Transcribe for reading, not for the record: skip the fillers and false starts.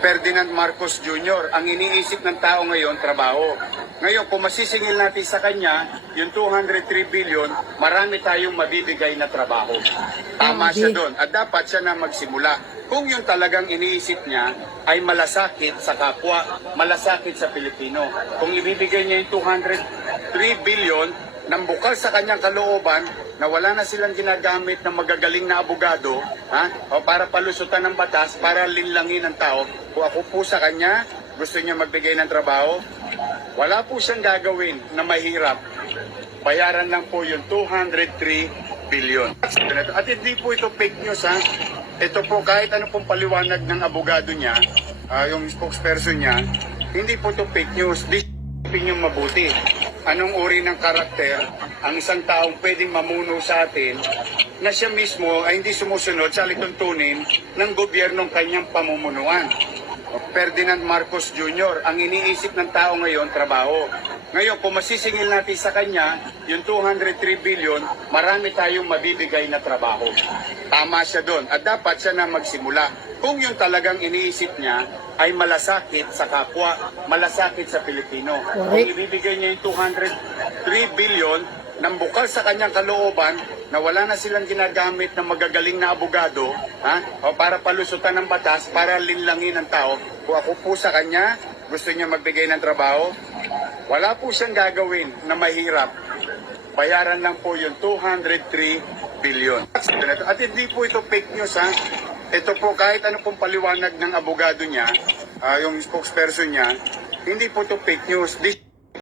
Ferdinand Marcos Jr. Ang iniisip ng tao ngayon, trabaho. Ngayon, kung masisingil natin sa kanya, yung 203 billion, marami tayong mabibigay na trabaho. Tama siya doon. At dapat siya na magsimula. Kung yung talagang iniisip niya ay malasakit sa kapwa, malasakit sa Pilipino. Kung ibibigay niya yung 203 billion, nang bukal sa kanyang kalooban na wala na silang ginagamit ng magagaling na abogado o para palusutan ng batas, para linlangin ng tao. Kung ako po sa kanya, gusto niya magbigay ng trabaho, wala po siyang gagawin na mahirap. Bayaran lang po yung 203 billion. At hindi po ito fake news ha. Ito po kahit ano pong paliwanag ng abogado niya, yung spokesperson niya, hindi po ito fake news. Isipin yung mabuti. Anong uri ng karakter ang isang taong pwedeng mamuno sa atin na siya mismo ay hindi sumusunod sa lituntunin ng gobyernong kanyang pamumunuan. Ferdinand Marcos Jr. Ang iniisip ng tao ngayon, trabaho. Ngayon, kung masisingil natin sa kanya, yung 203 billion, marami tayong mabibigay na trabaho. Tama siya doon. At dapat siya na magsimula. Kung yung talagang iniisip niya ay malasakit sa kapwa, malasakit sa Pilipino. Kung ibibigay niya yung 203 billion, nang bukal sa kanyang kalooban na wala na silang ginagamit ng magagaling na abogado o para palusutan ng batas, para linlangin ng tao. Kung ako po sa kanya, gusto niya magbigay ng trabaho, wala po siyang gagawin na mahirap. Bayaran lang po yung 203 billion. At hindi po ito fake news ha. Ito po kahit ano pong paliwanag ng abogado niya, yung spokesperson niya, hindi po ito fake news.